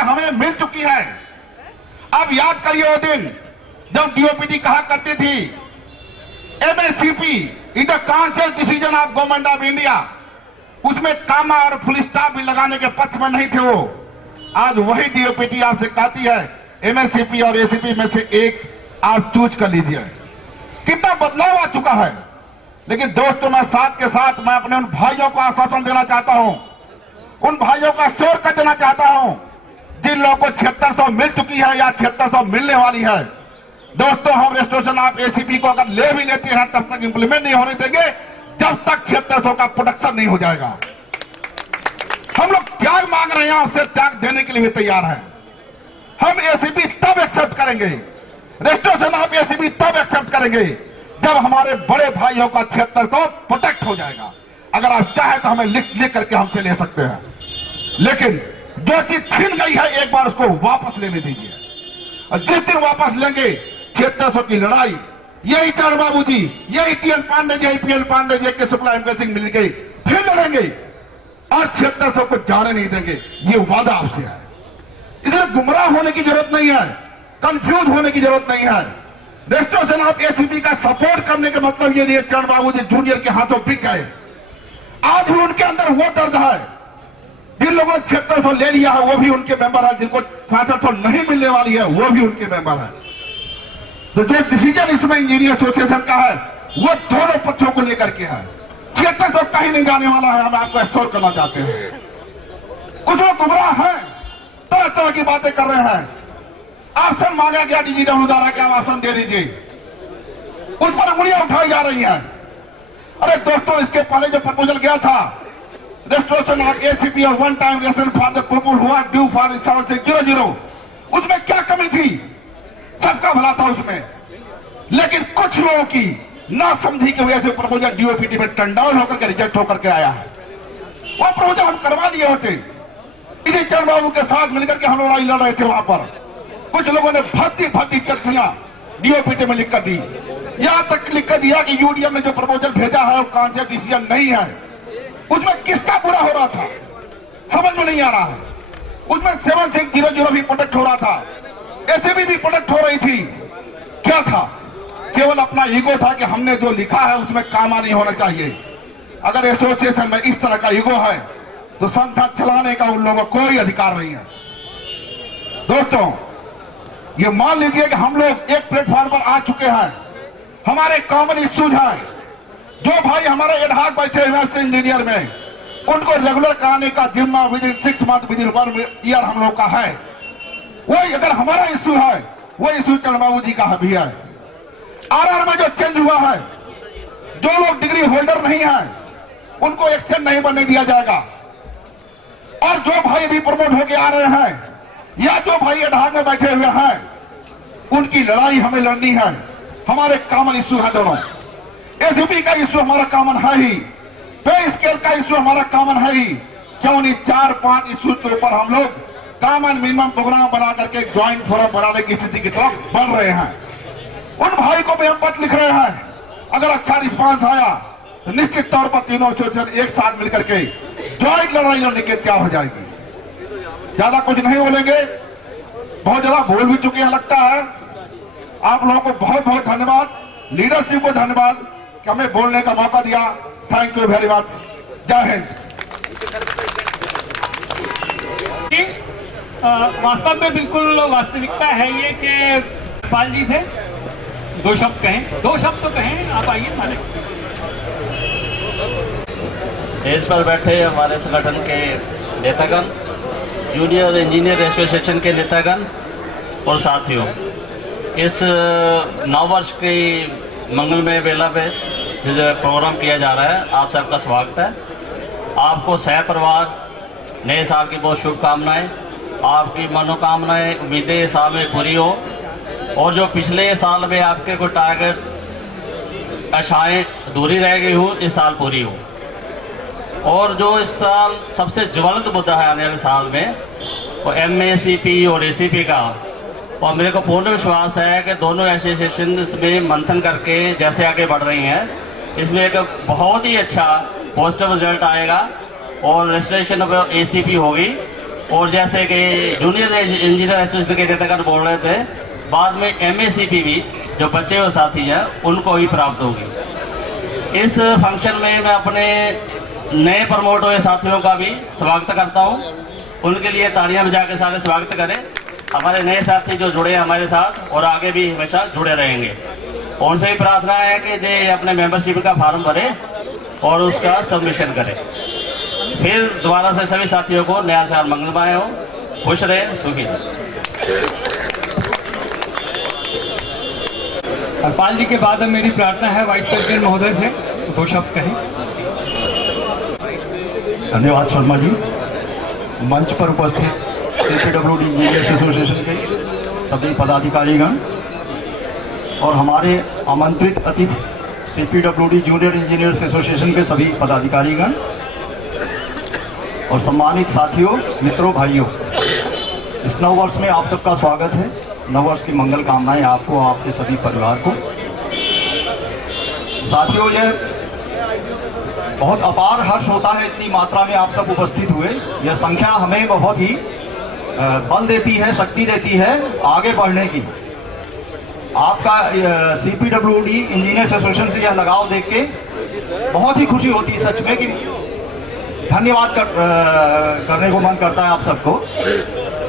हमें मिल चुकी है। अब याद करिए वो दिन जब डीओपीटी कहा करती थी MSCP is the council decision of government of India, उसमें कामा और फुल स्टॉप भी लगाने के पक्ष में नहीं थे वो। आज वही डीओपीटी आपसे कहती है एमएससीपी और एसीपी में से एक आप चूज कर लीजिए। कितना बदलाव आ चुका है। लेकिन दोस्तों, मैं साथ के साथ मैं अपने उन भाइयों को आश्वासन देना चाहता हूं, उन भाइयों का शोर कर देना चाहता हूं जिन लोगों को 7600 मिल चुकी है या 7600 मिलने वाली है। दोस्तों, हम रेस्टोरेशन ऑफ एसीपी को अगर ले भी लेते हैं तब तक इंप्लीमेंट नहीं होने देंगे जब तक 7600 का प्रोडक्शन नहीं हो जाएगा। हम लोग त्याग मांग रहे हैं, उससे त्याग देने के लिए भी तैयार हैं। हम एसीपी तब एक्सेप्ट करेंगे, रेस्टोरेशन ऑफ एसीपी तब एक्सेप्ट करेंगे जब हमारे बड़े भाइयों का 7600 प्रोटेक्ट हो जाएगा। अगर आप चाहें तो हमें लिख करके हमसे ले सकते हैं, लेकिन जो चीज छीन गई है एक बार उसको वापस लेने दीजिए। और जिस दिन वापस लेंगे 7600 की लड़ाई यही चरण बाबू जी, यही टीएन पांडे जी, पीएल पांडे जी के शुक्ला एम के सिंह मिलकर फिर लड़ेंगे और 7600 को जाने नहीं देंगे। ये वादा आपसे है। इसलिए गुमराह होने की जरूरत नहीं है, कंफ्यूज होने की जरूरत नहीं है। रेस्टोरेशन ऑफ एसीपी का सपोर्ट करने का मतलब ये नहीं चरण बाबू जी जूनियर के हाथों बिक गए। आज भी उनके अंदर वो दर्द है। जिन लोगों ने 7600 ले लिया है वो भी उनके मेंबर है, जिनको 6600 नहीं मिलने वाली है वो भी उनके मेंबर है। तो जो डिसीजन इसमें इंजीनियर एसोसिएशन का है वो दोनों पक्षों को लेकर के है। 7600 कहीं नहीं जाने वाला है, हम आपको एश्योर करना चाहते हैं। कुछ लोग गुमराह हैं, तरह तरह की बातें कर रहे हैं। ऑप्शन मांगा गया डीजीडब्ल्यू द्वारा कि आप ऑप्शन दे दीजिए, उस पर उंगलियां उठाई जा रही हैं। अरे दोस्तों, इसके पहले जो प्रपोजल गया था रेस्टोरेशन ऑफ एसीपी और one time ration for the people who are due for 700, उसमें क्या कमी थी? सबका भला था उसमें, लेकिन कुछ लोगों की ना समझी की वजह से प्रपोजल डीओपीटी में टर्न डाउन होकर के रिजेक्ट होकर के आया है। वो प्रपोजल हम करवा दिए होते। इसी चरण बाबू के साथ मिलकर के हम लड़ाई लड़ रहे थे। वहां पर कुछ लोगों ने भद्दी चिट्ठियां डीओपीटी में लिख कर दी, यहां तक लिख कर दिया कि यूडीएम ने जो प्रपोजल भेजा है वो कांग्रेस डिसीजन नहीं है। उसमें किसका बुरा हो रहा था समझ में नहीं आ रहा है। उसमें 7600 भी प्रोटेक्ट हो रहा था, एसीबी भी प्रोटेक्ट हो रही थी। क्या था? केवल अपना ईगो था कि हमने जो लिखा है उसमें कामा नहीं होना चाहिए। अगर एसोसिएशन में इस तरह का ईगो है तो संस्था चलाने का उन लोगों को कोई अधिकार नहीं है। दोस्तों, ये मान लीजिए कि हम लोग एक प्लेटफॉर्म पर आ चुके हैं, हमारे कॉमन इश्यूज हैं। जो भाई हमारे एडहाक बैठे हुए हैं इंजीनियर में, उनको रेगुलर कराने का जिम्मा विदिन 6 मंथ विदिन 1 ईयर हम लोग का है। वही अगर हमारा इश्यू है वो इश्यू चरण बाबू जी का भी है। आरआर में जो चेंज हुआ है, जो लोग डिग्री होल्डर नहीं है उनको एक्सचेंज नहीं बनने दिया जाएगा। और जो भाई भी प्रमोट होके आ रहे हैं या जो भाई एडहाक में बैठे हुए हैं, उनकी लड़ाई हमें लड़नी है। हमारे कॉमन इश्यू है दोनों। एसीपी का इश्यू हमारा कॉमन है ही, पे स्केल का इश्यू हमारा कॉमन है ही। क्यों नहीं 4-5 इश्यू के ऊपर हम लोग कॉमन मिनिमम प्रोग्राम बना करके ज्वाइंट फोरम बनाने की स्थिति की तरफ बढ़ रहे हैं। उन भाई को भी हम पत्र लिख रहे हैं। अगर अच्छा रिस्पांस आया तो निश्चित तौर पर तीनों एसोसिएशन एक साथ मिलकर के ज्वाइंट लड़ाई लड़ने के क्या हो जाएगी। ज्यादा कुछ नहीं बोलेंगे, बहुत ज्यादा बोल भी चुके हैं लगता है। आप लोगों को बहुत बहुत धन्यवाद, लीडरशिप को धन्यवाद कि हमें बोलने का मौका दिया। Thank you very much. जय हिंद। वास्तव में बिल्कुल वास्तविकता है ये कि पाल जी से 2 शब्द कहें, 2 शब्द तो कहें। आप आइए मालिक। स्टेज पर बैठे हमारे संगठन के नेतागण, जूनियर इंजीनियर एसोसिएशन के नेतागण और साथियों, इस नववर्ष की मंगलमय बेला पे जो प्रोग्राम किया जा रहा है, आप सबका स्वागत है। आपको सह परिवार नए साल की बहुत शुभकामनाएं। आपकी मनोकामनाएं, उम्मीदें इस साल में पूरी हो, और जो पिछले साल में आपके कोई टारगेट्स, आशाएं अधूरी रह गई हो, इस साल पूरी हो। और जो इस साल सबसे ज्वलंत मुद्दा है आने वाले साल में, वो एमएसीपी और एसीपी का, और मेरे को पूर्ण विश्वास है कि दोनों एसोसिएशन इसमें मंथन करके जैसे आगे बढ़ रही हैं, इसमें एक बहुत ही अच्छा पॉजिटिव रिजल्ट आएगा और रेजिस्ट्रेशन ऑफ एसीपी होगी। और जैसे कि जूनियर इंजीनियर एसोसिएशन के नेतागण बोल रहे थे, बाद में MACP भी जो बच्चे और साथी हैं उनको ही प्राप्त होगी। इस फंक्शन में मैं अपने नए प्रमोट हुए साथियों का भी स्वागत करता हूं। उनके लिए तालियां बजा के सारे स्वागत करें। हमारे नए साथी जो जुड़े हैं हमारे साथ और आगे भी हमेशा जुड़े रहेंगे। उनसे भी प्रार्थना है कि जे अपने मेंबरशिप का फॉर्म भरे और उसका सबमिशन करें। फिर दोबारा से सभी साथियों को नया साल मंगलमय हो, खुश रहे, सुखी रहे। हरपाल जी के बाद अब मेरी प्रार्थना है वाइस प्रेसिडेंट महोदय से 2 शब्द कहें। धन्यवाद शर्मा जी। मंच पर उपस्थित CPWD इंजीनियर्स एसोसिएशन के सभी पदाधिकारीगण और हमारे आमंत्रित अतिथि CPWD जूनियर इंजीनियर्स एसोसिएशन के सभी पदाधिकारीगण और सम्मानित साथियों, मित्रों, भाइयों, इस नववर्ष में आप सबका स्वागत है। नववर्ष की मंगल कामनाएं आपको, आपके सभी परिवार को। साथियों, ये बहुत अपार हर्ष होता है, इतनी मात्रा में आप सब उपस्थित हुए। यह संख्या हमें बहुत ही बल देती है, शक्ति देती है आगे बढ़ने की। आपका CPWD इंजीनियर्स एसोसिएशन से यह लगाव देख के बहुत ही खुशी होती है सच में, कि धन्यवाद करने को मन करता है आप सबको।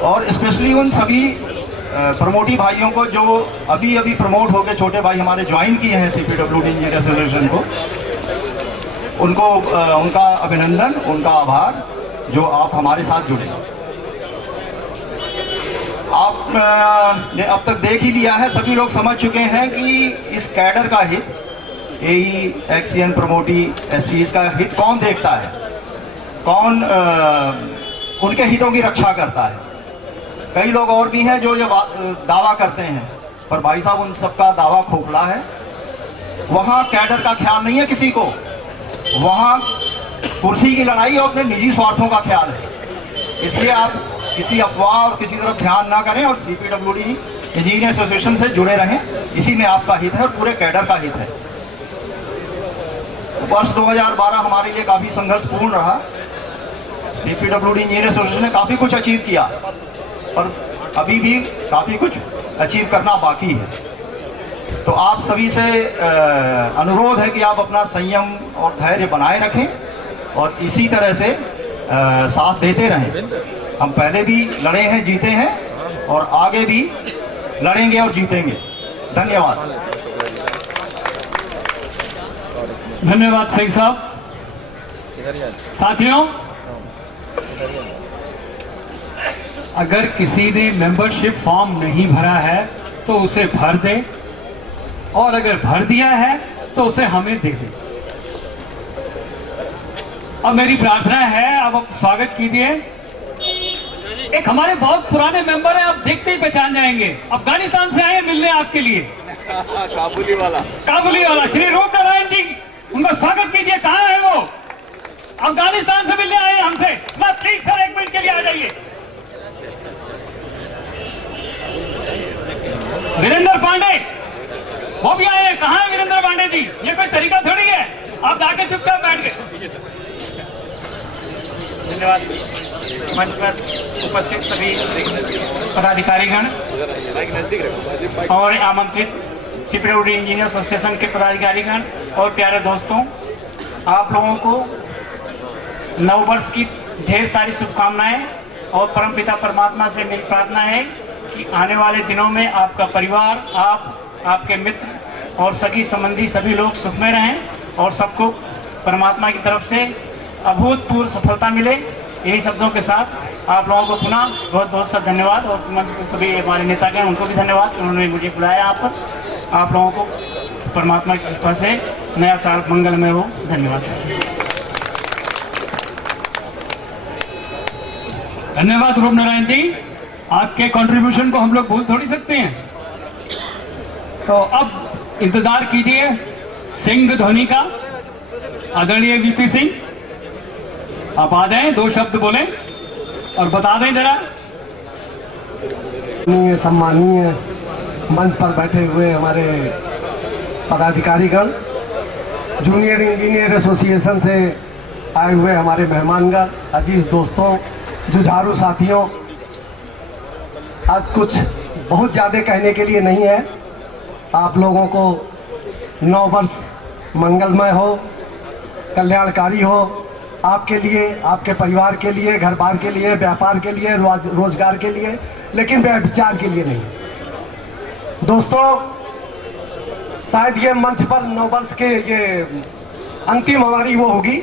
और स्पेशली उन सभी प्रमोटी भाइयों को जो अभी अभी प्रमोट होकर छोटे भाई हमारे ज्वाइन किए हैं CPWD इंजीनियर्स एसोसिएशन को, उनको उनका अभिनंदन, उनका आभार जो आप हमारे साथ जुड़े। आपने अब तक देख ही लिया है, सभी लोग समझ चुके हैं कि इस कैडर का हित, AE, XCN, प्रमोटी, SCs का हित कौन देखता है, कौन उनके हितों की रक्षा करता है। कई लोग और भी हैं जो ये दावा करते हैं, पर भाई साहब उन सबका दावा खोखला है। वहां कैडर का ख्याल नहीं है किसी को, वहां कुर्सी की लड़ाई और अपने निजी स्वार्थों का ख्याल है। इसलिए आप किसी अफवाह और किसी तरफ ध्यान ना करें और CPWD इंजीनियर एसोसिएशन से जुड़े रहें। इसी में आपका हित है और पूरे कैडर का हित है। वर्ष 2012 हमारे लिए काफी संघर्षपूर्ण रहा। CPWD इंजीनियर एसोसिएशन ने काफी कुछ अचीव किया और अभी भी काफी कुछ अचीव करना बाकी है। तो आप सभी से अनुरोध है कि आप अपना संयम और धैर्य बनाए रखें और इसी तरह से साथ देते रहें। हम पहले भी लड़े हैं, जीते हैं और आगे भी लड़ेंगे और जीतेंगे। धन्यवाद। धन्यवाद सिंह साहब। साथियों, अगर किसी ने मेंबरशिप फॉर्म नहीं भरा है तो उसे भर दे, और अगर भर दिया है तो उसे हमें दे दे। अब मेरी प्रार्थना है, अब आप स्वागत कीजिए। एक हमारे बहुत पुराने मेंबर हैं, आप देखते ही पहचान जाएंगे। अफगानिस्तान से आए मिलने आपके लिए। काबुली वाला श्री रूप नारायण जी, उनका स्वागत कीजिए। कहाँ है वो? अफगानिस्तान से मिलने आए हमसे। मैं प्लीज सर 1 मिनट के लिए आ जाइए। वीरेंद्र पांडे वो भी आए हैं। कहाँ है वीरेंद्र पांडे जी? ये कोई तरीका थोड़ी है, आप जाके चुपचाप बैठ गए। धन्यवाद। मंच पर उपस्थित सभी पदाधिकारीगण और आमंत्रित CPWD इंजीनियर एसोसिएशन के पदाधिकारीगण और प्यारे दोस्तों, आप लोगों को नववर्ष की ढेर सारी शुभकामनाएं और परमपिता परमात्मा से मेरी प्रार्थना है कि आने वाले दिनों में आपका परिवार, आपके मित्र और सगी संबंधी सभी लोग सुख में रहें और सबको परमात्मा की तरफ से अभूतपूर्व सफलता मिले। यही शब्दों के साथ आप लोगों को पुनः बहुत बहुत सा धन्यवाद और सभी हमारे नेतागण, उनको भी धन्यवाद, उन्होंने मुझे बुलाया यहाँ पर। आप लोगों को परमात्मा की कृपा से नया साल मंगलमय हो। धन्यवाद। धन्यवाद रूप नारायण जी, आपके कंट्रीब्यूशन को हम लोग भूल थोड़ी सकते हैं। तो अब इंतजार कीजिए सिंह ध्वनि का। आदरणीय VP सिंह, आप आ जाएं, 2 शब्द बोलें और बता दें जरा। सम्मानीय मंच पर बैठे हुए हमारे पदाधिकारीगण, जूनियर इंजीनियर एसोसिएशन से आए हुए हमारे मेहमानगण, अजीज दोस्तों, जुझारू साथियों, आज कुछ बहुत ज़्यादा कहने के लिए नहीं है। आप लोगों को नव वर्ष मंगलमय हो, कल्याणकारी हो, आपके लिए, आपके परिवार के लिए, घर बार के लिए, व्यापार के लिए, रोजगार के लिए, लेकिन व्यभिचार के लिए नहीं। दोस्तों, शायद ये मंच पर नव वर्ष के ये अंतिम हमारी वो होगी।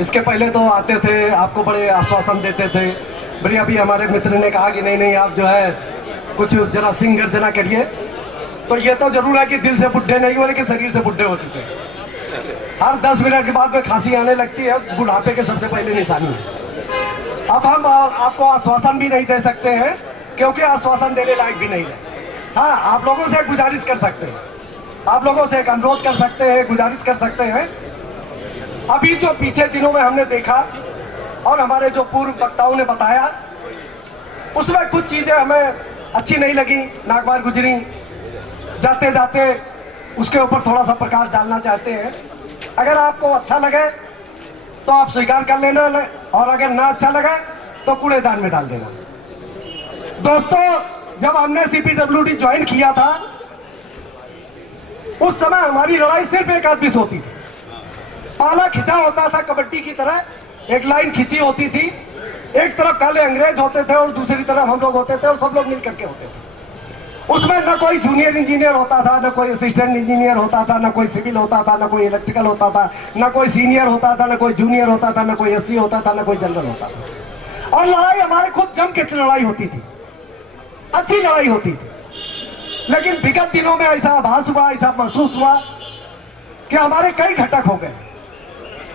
इसके पहले तो आते थे, आपको बड़े आश्वासन देते थे। बड़ी अभी हमारे मित्र ने कहा कि नहीं नहीं, आप जो है कुछ जरा सिंह गर्जना करिए। तो ये तो जरूर है कि दिल से बुढ़े नहीं हुए, लेकिन शरीर से बुढ़े हो चुके हैं। हर 10 मिनट के बाद में खांसी आने लगती है, बुढ़ापे के सबसे पहले निशानी है। अब हम आपको आश्वासन भी नहीं दे सकते हैं, क्योंकि आश्वासन देने लायक भी नहीं है। हाँ, आप लोगों से गुजारिश कर सकते हैं, आप लोगों से एक अनुरोध कर सकते हैं, गुजारिश कर सकते हैं। अभी जो पीछे दिनों में हमने देखा और हमारे जो पूर्व वक्ताओं ने बताया, उसमें कुछ चीजें हमें अच्छी नहीं लगी, नागवार गुजरी। जाते जाते उसके ऊपर थोड़ा सा प्रकाश डालना चाहते हैं। अगर आपको अच्छा लगे तो आप स्वीकार कर लेना, और अगर ना अच्छा लगे तो कूड़ेदान में डाल देना। दोस्तों, जब हमने CPWD ज्वाइन किया था, उस समय हमारी लड़ाई सिर्फ एक आदमी से होती थी। पाला खिंचा होता था कबड्डी की तरह, एक लाइन खिंची होती थी। एक तरफ काले अंग्रेज होते थे और दूसरी तरफ हम लोग होते थे, और सब लोग मिल करके होते थे। उसमें न कोई जूनियर इंजीनियर होता था, न कोई असिस्टेंट इंजीनियर होता था, न कोई सिविल होता था, न कोई इलेक्ट्रिकल होता था, न कोई सीनियर होता था, न कोई जूनियर होता था, न कोई SC होता था, न कोई जनरल होता था। और लड़ाई हमारे खूब जम के लड़ाई होती थी, अच्छी लड़ाई होती थी। लेकिन विगत दिनों में ऐसा आभास हुआ, ऐसा महसूस हुआ कि हमारे कई घटक हो गए।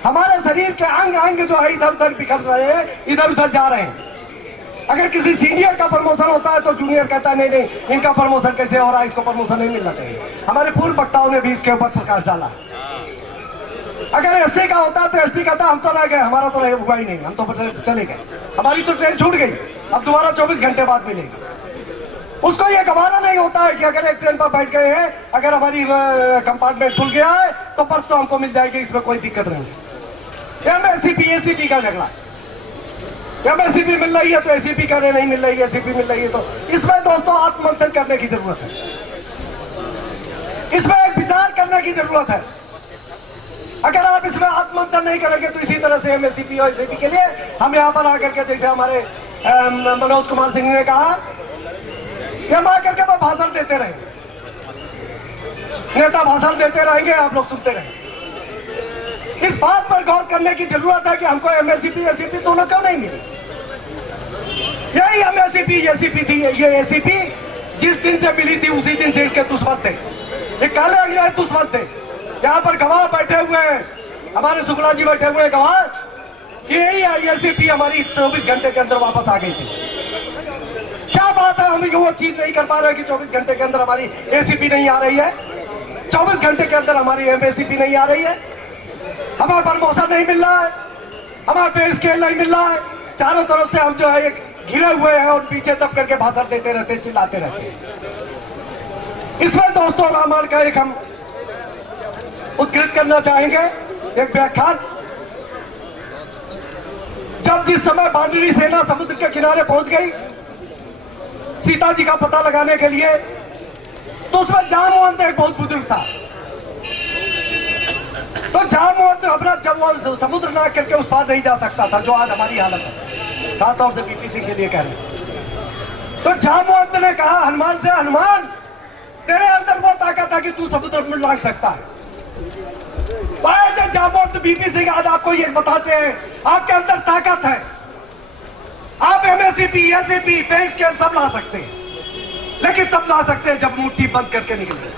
हमारे शरीर के अंग अंग जो है इधर उधर बिखर रहे हैं, इधर उधर जा रहे हैं। अगर किसी सीनियर का प्रमोशन होता है तो जूनियर कहता है नहीं नहीं, इनका प्रमोशन कैसे हो रहा है, इसको प्रमोशन नहीं मिलना चाहिए। हमारे पूर्व वक्ताओं ने भी इसके ऊपर प्रकाश डाला। अगर SC का होता है तो ST कहता हम तो रह गए, हमारा तो हुआ ही नहीं, हम तो चले गए, हमारी तो ट्रेन छूट गई, अब दोबारा 24 घंटे बाद मिलेगी। उसको ये गवारा नहीं होता है कि अगर एक ट्रेन पर बैठ गए हैं, अगर हमारी कंपार्टमेंट खुल गया है तो परसों हमको मिल जाएगी, इसमें कोई दिक्कत नहीं। MSCP ACP का झगड़ा, MSCP मिल रही है तो ACP करे, नहीं मिल रही है ACP मिल रही है तो। इसमें दोस्तों आत्ममंथन करने की जरूरत है, इसमें एक विचार करने की जरूरत है। अगर आप इसमें आत्ममंथन नहीं करेंगे तो इसी तरह से MSCP और ACP के लिए हम यहाँ पर आकर के, जैसे हमारे मनोज कुमार सिंह ने कहा कि हम आकर के भाषण देते रहेंगे, नेता भाषण देते रहेंगे, आप लोग सुनते रहेंगे। इस बात पर गौर करने की जरूरत है कि हमको MSCP ACP दोनों क्यों नहीं मिली। यही MSCP ACP थी, ये ACP जिस दिन से मिली थी उसी दिन से इसके दुश्मन थे, ये काले अंग्रेज दुश्मन थे। यहाँ पर गवाह बैठे हुए हैं, हमारे शुक्ला जी बैठे हुए हैं गवाह, कि यही ACP हमारी 24 घंटे के अंदर वापस आ गई थी। क्या बात है, हम वो चीज नहीं कर पा रहे कि 24 घंटे के अंदर हमारी ACP नहीं आ रही है, 24 घंटे के अंदर हमारी MSCP नहीं आ रही है, हमें प्रमोशन नहीं मिल रहा है, हमें पे स्केल नहीं मिल रहा है। चारों तरफ से हम जो है घिरे हुए हैं और पीछे दब करके भाषण देते रहते, चिल्लाते रहते। इसमें दोस्तों रामायण का एक हम उद्धृत करना चाहेंगे, एक व्याख्यान। जब जिस समय वानरी सेना समुद्र के किनारे पहुंच गई सीता जी का पता लगाने के लिए, तो उसमें जामवंत एक बहुत बुजुर्ग था। तो जामवंत अपना, जब वो समुद्र ना करके उस पार नहीं जा सकता था, जो आज हमारी हालत है, खासतौर से बीपीसी के लिए कह रहे हैं। तो जामवंत ने कहा हनुमान से, हनुमान तेरे अंदर वो ताकत है कि तू समुद्र में लांग सकता है। जामवंत बीपी सिंह आज आपको ये बताते हैं, आपके अंदर ताकत है, आप MSCP ACP पे स्केल सब ला सकते हैं, लेकिन तब ला सकते हैं जब मुट्ठी बंद करके निकले।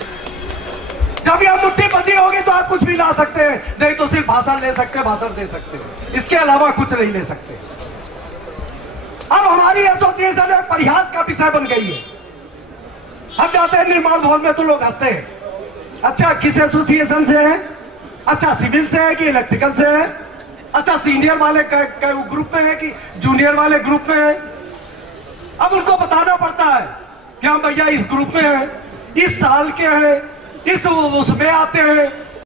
जब यह मुट्ठी बंदी होगी तो आप कुछ भी ला सकते हैं, नहीं तो सिर्फ भाषण ले सकते हैं, भाषण दे सकते हैं, इसके अलावा कुछ नहीं ले सकते। अब हमारी एसोसिएशन एक परिहास का विषय बन गई है। हम जाते हैं निर्माण भवन में तो लोग हंसते हैं, अच्छा किस एसोसिएशन से है, अच्छा सिविल से है कि इलेक्ट्रिकल से है, अच्छा सीनियर वाले ग्रुप में है कि जूनियर वाले ग्रुप में है। अब उनको बताना पड़ता है कि हम भैया इस ग्रुप में है, इस साल के हैं, इस उसमें आते हैं,